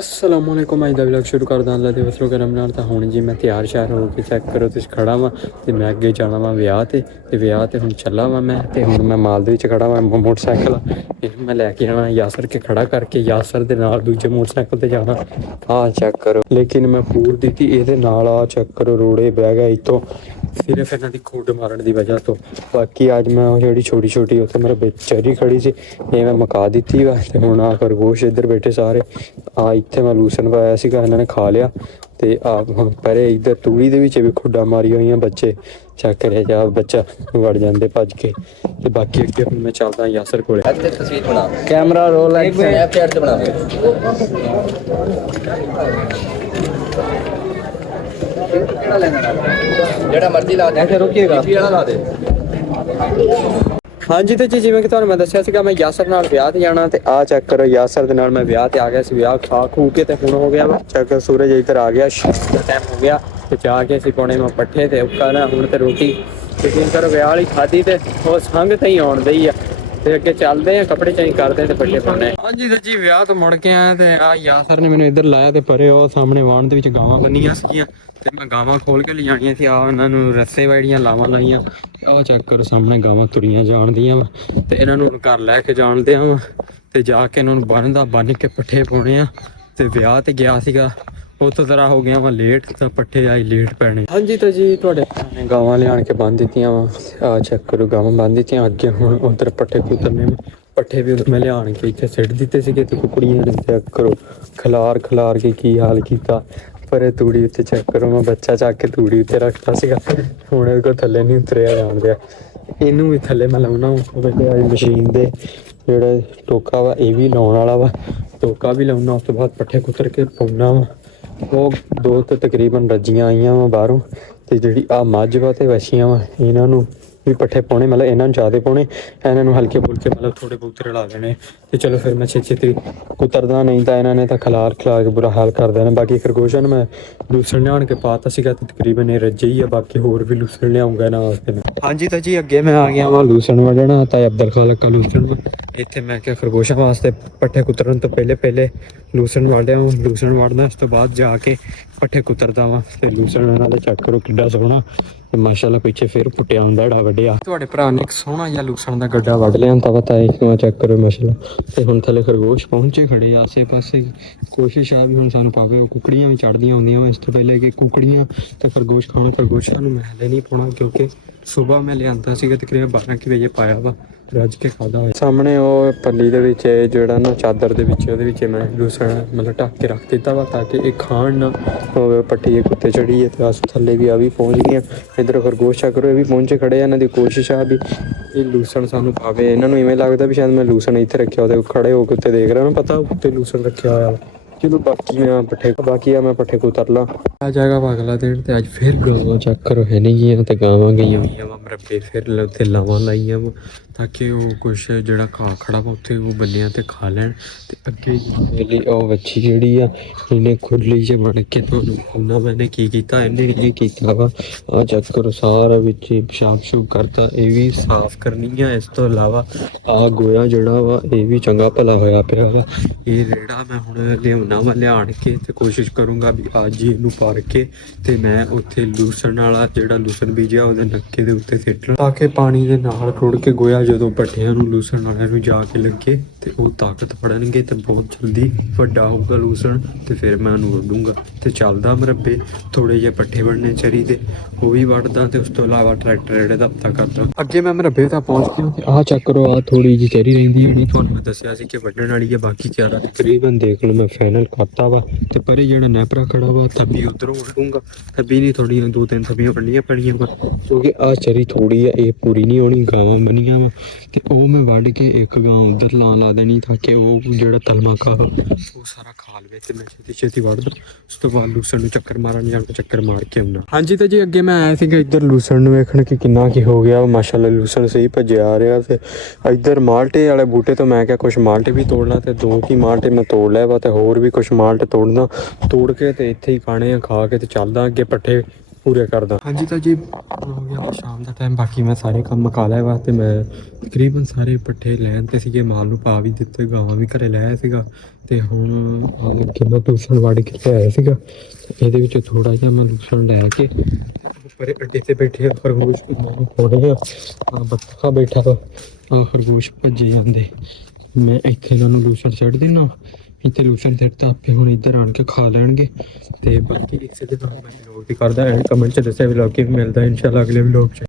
असलामुअलैकुम अज का व्लॉग शुरू करदा अल्लाह दे वसलो करम नाल। तां हुण जी मैं तैयार श्यार हो के चेक करो तुसीं खड़ा वां ते मैं अगे जाना वां विआह ते हुण चला वां मैं ते हुण मैं माल दे विच खड़ा वां। मोटरसाइकिल इहनूं मैं लैके आना यासर के खड़ा करके यासर दे नाल दूजे मोटरसाइकिल ते जाना। चेक करो लेकिन मैं पूर दित्ती इहदे नाल चेक करो रोड़े बह गए इतों सिर्फ इन्हां दी खुड मारन दी वजह तो। बाकी अज मैं जिहड़ी छोटी छोटी उत्थे मेरे बेचारी खड़ी सी ये मैं मुका दित्ती वा ते हुण खरगोश इधर बैठे सारे इत्थे मैं लूसन पाया सीगा इन्हां ने खा लिया ते हुण परे इधर तूड़ी दे विच भी खुड्डां मारी होईयां बच्चे चेक करिया जा बच्चा वड़ जांदे भज के ते बाकी अगे हुण मैं चलदा यासर कोले। तस्वीर बना कैमरा रोल है स्नैपचैट ते बना जेड़ा मर्जी ला दे रुकिएगा ला दे। हाँ जी तो जी जिवें कि तुहानूं मैं दस्सिया सीगा मैं यासर नाल विआह ते जाना ते चेक करो यासर दे नाल मैं विआह ते आ गया सी। विआह खा खू के ते हुण हो गया वा चेक सूरज इधर आ गया दा टाइम हो गया ते जाके असीं पाउणे मैं पट्ठे ते उक्का ना हुण ते रोटी यकीन करो विआह वाली खाधी ते ओह संग ते ही आउण दई आ ते अगे चलदे आ कपड़े चेंज करदे ते पट्ठे पाउने। हाँ जी तो जी विआह तो मुड़ के आया ते यासर ने मैनूं इधर लाया ते परे ओह सामने वाण दे विच गावां बन्नियां सीगियां ते मैं गावां खोल के लिजाणियां सी इन्हां नूं रस्से वाड़ियां लावां लाइयां चेक करो सामने गावां तुरियां जाण दियां वा ते इन्हां नूं घर लैके जाण दियां वा ते जाके इन्हां नूं बन्न के पट्ठे पाउणे आ ते विआह ते गया सीगा उत्थों जरा हो गया वा लेट तो पट्ठे आई लेट पैने। हाँ जी तो जी तुहाडे गावां लिआण के बन्न दित्तियां वा चेक करो गावां बन्न दित्तियां अगे हुण उधर पट्ठे कुतरने पट्ठे भी उधर मैं लिआण के इत्थे सिੱਟ दित्ते सीगे ते कुकड़ियां ने चेक करो खलार के की हाल कीता पर तूड़ी उत्ते चेक करो मैं बच्चा चक के तूड़ी उत्ते रखता सीगा हुण इहदे कोल थल्ले नहीं उतरिया जाण दिया इनू भी थल्ले मैं लाउणा मशीन दे जेह्ड़ा टोका वा एह भी लाउण वाला वा टोका भी लाउणा उस तो बाद पट्ठे कुतर के पाउणा वा ਉਹ ਦੋ ਤੇ ਤਕਰੀਬਨ ਰੱਜੀਆਂ ਆਈਆਂ ਵਾ ਬਾਹਰੋਂ ਤੇ ਜਿਹੜੀ ਮੱਝ ਵਾ ਤੇ ਵਛੀਆਂ ਵਾ ਇਹਨਾਂ ਨੂੰ ਵੀ ਪੱਠੇ ਪਾਉਣੇ ਮਤਲਬ ਇਹਨਾਂ ਨੂੰ ਜ਼ਿਆਦਾ ਪਾਉਣੇ ਇਹਨਾਂ ਨੂੰ ਹਲਕੇ ਫੁਲਕੇ ਮਤਲਬ ਥੋੜੇ ਬਹੁਤ ਰਲਾ ਦੇਣੇ ਤੇ ਚਲੋ ਫਿਰ ਮੈਂ ਛੇਤੀ ਕੁਤਰਦਾ ਨਹੀਂ ਤਾਂ ਇਹਨਾਂ ਨੇ ਤਾਂ ਖਿਲਾਰ ਕੇ ਬੁਰਾ ਹਾਲ ਕਰ ਦੇਣਾ। ਬਾਕੀ ਖਰਗੋਸ਼ਾਂ ਨੂੰ ਮੈਂ ਲੂਸਣ ਲਿਆਣ ਕੇ ਪਾਤਾ ਸੀਗਾ ਤੇ ਤਕਰੀਬਨ ਇਹ ਰੱਜੇ ਹੀ ਆ ਬਾਕੀ ਹੋਰ ਵੀ ਲੂਸਣ ਲਿਆਉਂਗਾ ਇਹਨਾਂ ਵਾਸਤੇ ਮੈਂ। ਹਾਂਜੀ ਤਾਂ ਜੀ ਅੱਗੇ ਮੈਂ ਆ ਗਿਆ ਵਾ ਲੂਸਣ ਵੜਨਾ ਤਾਂ ਅਬਦੁਲ ਖਾਲਕ ਦਾ ਲੂਸਣ ਇੱਥੇ ਮੈਂ ਕਿਹਾ ਖਰਗੋਸ਼ਾਂ ਵਾਸਤੇ ਪੱਠੇ ਕੁਤਰਨ ਤੋਂ ਪਹਿਲੇ ਲੂਸਣ ਵਾੜਿਆ ਲੂਸਣ ਵਾੜਨਾ ਇਸ ਤੋਂ ਬਾਅਦ ਜਾ ਕੇ ਪੱਠੇ ਕੁਤਰਦਾ ਵਾ ਤੇ ਲੂਸਣ ਨਾਲ ਚੈੱਕ ਕਰੋ ਕਿੱਡਾ ਸੋਹਣਾ ਤੇ ਮਾਸ਼ਾਅੱਲਾ ਪਿੱਛੇ ਫੇਰ ਪੁੱਟਿਆ ਹੁੰਦਾ ੜਾ ਵੱਡਿਆ ਤੁਹਾਡੇ ਭਰਾ ਨੇ ਇੱਕ ਸੋਹਣਾ ਜਿਹਾ ਲੂਸਣ ਦਾ ਗੱਡਾ ਵੱਢ ਲਿਆ ਤਾਂ ਪਤਾ ਹੈ ਕਿਉਂ ਚੈੱਕ ਕਰੋ ਮਾਸ਼ਾਅੱਲਾ ਤੇ ਹੁਣ ਥੱਲੇ ਖਰਗੋਸ਼ ਪਹੁੰਚੇ ਖੜੇ ਆਸੇ ਪਾਸੇ ਕੋਸ਼ਿਸ਼ ਆ ਵੀ ਹੁਣ ਸਾਨੂੰ ਪਾਵੇ ਉਹ ਕੁਕੜੀਆਂ ਵੀ ਚੜਦੀਆਂ ਹੁੰਦੀਆਂ ਵਾ ਇਸ ਤੋਂ ਪਹਿਲੇ ਕਿ ਕੁਕੜੀਆਂ ਤੇ ਖਰਗੋਸ਼ ਖਾਣਾ ਖਰਗੋਸ਼ਾਂ ਨੂੰ ਮੈਂ ਹਲੇ ਨਹੀਂ ਪਾਉਣਾ ਕਿਉਂਕਿ ਸੁਬਾਹ ਮੈਂ ਲਿਆਂਦਾ ਸੀਗਾ ਤਕਰੀਬਨ 12 ਵਜੇ ਪਾਇਆ ਵਾ ਰੱਜ ਕੇ ਖਾਦਾ ਹੋਇਆ ਸਾਹਮਣੇ ਉਹ ਪੱਲੀ ਦੇ ਵਿੱਚ ਜਿਹੜਾ ਨਾ ਚਾਦਰ ਦੇ ਵਿੱਚ ਉਹਦੇ ਵਿੱਚ ਮੈਂ ਲੂਸਣ ਮਤਲਬ ਢੱਕ ਕੇ ਰੱਖ ਦਿੱਤਾ ਵਾ ਤਾਂ ਕਿ ਇਹ ਖਾਣ ਨਾ ਹੋਵੇ ਪੱਟੀ ਇਹ ਕੁੱਤੇ ਚੜੀ ਹੈ ਤੇ ਆਸ ਥੱਲੇ ਵੀ ਆ ਵੀ ਪਹੁੰਚ ਗਈਆਂ ਇੱਧਰ ਖਰਗੋਸ਼ ਕਰੋ ਇਹ ਵੀ ਪਹੁੰਚੇ ਖੜੇ ਆ ਇਹਨਾਂ ਦੀ ਕੋਸ਼ਿਸ਼ ਆ ਵੀ ਇਹ ਲੂਸਣ ਸਾਨੂੰ ਪਾਵੇ ਇਹਨਾਂ ਨੂੰ ਇਵੇਂ ਲੱਗਦਾ ਵੀ ਸ਼ਾਇਦ ਮੈਂ ਲੂਸਣ ਇੱਥੇ ਰੱਖਿਆ ਉਹਦੇ ਖੜੇ ਹੋ ਕੇ ਉੱਤੇ ਦੇਖ ਰਿਹਾ ਨਾ ਪਤਾ ਉੱਤੇ ਲੂਸਣ ਰੱਖਿਆ ਹੋਇਆ ਚਲੋ ਬਾਕੀ ਮੈਂ ਪੱਠੇ ਕੁਤਰ ਲਾ ਆ ਜਾਏਗਾ ਅਗਲਾ ਦਿਨ ਤੇ ਅੱਜ ਫਿਰ ਗਾਵਾਂ ਚੈੱਕ ਕਰੋ ਹੈ ਨਹੀਂ ਗਈਆਂ ਤੇ ਗਾਵਾਂ ਗਈਆਂ ਹੋਈਆਂ ਵਾ ਮਰੱਬੇ ਫਿਰ ਉੱਥੇ ਲਾਵਾਂ ਲਾਈਆਂ ਵਾ ਤਾਂ ਕਿ ਉਹ ਕੁਛ ਜਿਹੜਾ ਖੜਾ ਵਾ ਉੱਥੇ ਉਹ ਬੰਨਿਆਂ ਤੇ ਖਾ ਲੈਣ ਤੇ ਅੱਗੇ ਉਹ ਵੱਛੀ ਜਿਹੜੀ ਆ ਇਹਨੇ ਖੁਰਲੀ 'ਚ ਵੜ ਕੇ ਤੁਹਾਨੂੰ ਉਹਨਾਂ ਮੈਨੇ ਕੀ ਕੀਤਾ ਇਹਨੇ ਇਹ ਕੀਤਾ ਵਾ ਆ ਚੈੱਕ ਕਰੋ ਸਾਰਾ ਵਿੱਚ ਪਿਸ਼ਾਬ ਸ਼ੂਬ ਕਰਤਾ ਇਹ ਵੀ ਸਾਫ਼ ਕਰਨੀ ਆ ਇਸ ਤੋਂ ਇਲਾਵਾ ਆ ਗੋਇਆ ਜਿਹੜਾ ਵਾ ਇਹ ਵੀ ਚੰਗਾ ਭਲਾ ਹੋਇਆ ਪਿਆ ਵਾ ਇਹ ਰੇੜਾ ਮੈਂ ਹੁਣ ਲਿਆਉਣਾ ਲਿਆਣ ਕੇ ਤੇ ਕੋਸ਼ਿਸ਼ ਕਰੂੰਗਾ ਵੀ ਅੱਜ ਇਹਨੂੰ ਪਾਰ ਕੇ ਤੇ ਮੈਂ ਉੱਥੇ ਲੂਸਣ ਵਾਲਾ ਜਿਹੜਾ ਲੂਸਣ ਬੀਜਿਆ ਉਹਦੇ ਨੱਕੇ ਦੇ ਉੱਤੇ ਸਿੱਟ ਤਾਂ ਕਿ ਪਾਣੀ ਦੇ ਨਾਲ ਰੁੜ ਕੇ ਗੋਇਆ ਜਦੋਂ ਪੱਠਿਆਂ ਨੂੰ ਲੂਸਣ ਵਾਲਿਆਂ ਨੂੰ ਜਾ ਕੇ ਲੱਗੇ ਤੇ ਉਹ ਤਾਕਤ ਫੜਨਗੇ ਤੇ ਬਹੁਤ ਜਲਦੀ ਵੱਡਾ ਹੋਊਗਾ ਲੂਸਣ ਤੇ ਫਿਰ ਮੈਂ ਉਹਨੂੰ ਵੱਢੂੰਗਾ ਤੇ ਚੱਲਦਾ ਮਰੱਬੇ ਥੋੜੇ ਜਿਹੇ ਪੱਠੇ ਵੜਨੇ ਚਰੀ ਦੇ ਉਹ ਵੀ ਵੱਢਦਾ ਤੇ ਉਸ ਤੋਂ ਇਲਾਵਾ ਟਰੈਕਟਰ ਜਿਹੜੇ ਦਾ ਪਤਾ ਕਰਦਾ। ਅੱਗੇ ਮੈਂ ਮਰੱਬੇ ਤਾਂ ਪਹੁੰਚ ਗਿਆ ਤੇ ਆਹ ਚੈੱਕ ਕਰੋ ਆਹ ਥੋੜੀ ਜਿਹੀ ਚਰੀ ਰਹਿੰਦੀ ਜਿਹੜੀ ਤੁਹਾਨੂੰ ਮੈਂ ਦੱਸਿਆ ਸੀ ਕਿ ਵੱਢਣ ਵਾਲੀ ਹੈ ਬਾਕੀ ਚਾਰਾ ਤਕਰੀਬਨ ਦੇਖ ਲਓ ਮੈਂ ਫਾਈਨਲ ਕਰਤਾ ਵਾ ਤੇ ਪਰੇ ਜਿਹੜਾ ਨੈਪਰਾ ਖੜਾ ਵਾ ਥੱਬੀ ਉਧਰੋਂ ਵੱਢੂੰਗਾ ਥੱਬੀ ਨਹੀਂ ਥੋੜੀਆਂ 2-3 ਥੱਬੀਆਂ ਵੱਢਣੀਆਂ ਪੈਣੀਆਂ ਵਾ ਕਿਉਂਕਿ ਆਹ ਚਰੀ ਥੋੜੀ ਆ ਇਹ ਪੂਰੀ ਨਹੀਂ ਹੋਣੀ ਗਾਵਾਂ ਬਣੀਆਂ ਵਾ ਤੇ ਉਹ ਮੈਂ ਵੱਢ ਕੇ ਇੱਕ ਗਾਂ ਉਧਰ ਲਾ ਦੇਣੀ ਤਾਂ ਕਿ ਉਹ ਜਿਹੜਾ ਤਲਮਾ ਕਾ ਉਹ ਸਾਰਾ ਖਾ ਲਵੇ ਤੇ ਮੈਂ ਛੇਤੀ ਵੱਢਦਾ ਉਸ ਤੋਂ ਬਾਅਦ ਲੂਸਣ ਨੂੰ ਚੱਕਰ ਮਾਰਨ ਜਾਣਾ ਚੱਕਰ ਮਾਰ ਕੇ ਆਉਣਾ। ਹਾਂਜੀ ਤਾਂ ਜੀ ਅੱਗੇ ਮੈਂ ਆਇਆ ਸੀਗਾ ਇੱਧਰ ਲੂਸਣ ਨੂੰ ਵੇਖਣ ਕਿ ਕਿੰਨਾ ਕੀ ਹੋ ਗਿਆ ਮਾਸ਼ਾਅੱਲਾ ਲੂਸਣ ਸਹੀ ਭੱਜਿਆ ਆ ਰਿਹਾ ਤੇ ਇੱਧਰ ਮਾਲਟੇ ਵਾਲੇ ਬੂਟੇ ਤੋਂ ਮੈਂ ਕਿਹਾ ਕੁਛ ਮਾਲਟੇ ਵੀ ਤੋੜ ਲਾ ਤੇ 2 ਕੀ ਮਾਲਟੇ ਮੈਂ ਤੋੜ ਲਿਆ ਵਾ ਤੇ ਹੋਰ ਵੀ ਕੁਛ ਮਾਲਟੇ ਤੋੜ ਕੇ ਤੇ ਇੱਥੇ ਹੀ ਖਾਣੇ ਆ ਖਾ ਕੇ ਤੇ ਚੱਲਦਾ ਅੱਗੇ ਪੱਠੇ ਪੂਰੇ ਕਰਦਾ। ਹਾਂਜੀ ਤਾਂ ਜੀ ਹੋ ਗਿਆ ਸ਼ਾਮ ਦਾ ਟਾਈਮ, ਬਾਕੀ ਮੈਂ ਸਾਰੇ ਕੰਮ ਮੁਕਾ ਲਿਆ ਵਾ ਤੇ ਮੈਂ ਤਕਰੀਬਨ ਸਾਰੇ ਪੱਠੇ ਲੈਣ ਤੇ ਸੀਗੇ, ਮਾਲ ਨੂੰ ਪਾ ਵੀ ਦਿੱਤੇ, ਗਾਵਾਂ ਵੀ ਘਰੇ ਲੈ ਆਇਆ ਸੀਗਾ ਤੇ ਹੁਣ ਆ ਲੱਗੇ ਮੈਂ ਲੂਸਣ ਵੜ ਕੇ ਆਇਆ ਸੀਗਾ। ਇਹਦੇ ਵਿੱਚ ਥੋੜਾ ਜਿਹਾ ਮੈਂ ਲੂਸਣ ਲੈ ਕੇ ਉੱਪਰ ਅੱਡੇ ਤੇ ਬੈਠੇ ਖਰਗੋਸ਼ ਥੋੜੇ ਆ ਬੱਤਖਾ ਬੈਠਾ ਵਾ, ਆ ਖਰਗੋਸ਼ ਭੱਜੇ ਜਾਂਦੇ, ਮੈਂ ਇੱਥੇ ਇਹਨਾਂ ਨੂੰ ਲੂਸਣ ਛੱਡ ਦਿੰਦਾ, ਇੱਥੇ ਲੂਸਣ ਛੱਡਤਾ ਆਪੇ ਹੁਣ ਇੱਧਰ ਆਣ ਕੇ ਖਾ ਲੈਣਗੇ। ਤੇ ਬਾਕੀ ਇਸੇ ਦੇ ਨਾਲ ਮੈਂ ਵਲੌਗ ਵੀ ਕਰਦਾ, ਐਂਡ ਕਮੈਂਟ 'ਚ ਦੱਸਿਆ ਵਲੌਗ ਕਿਵੇਂ ਮਿਲਦਾ, ਇਨਸ਼ਾਅੱਲਾ ਅਗਲੇ ਵਲੌਗ 'ਚ।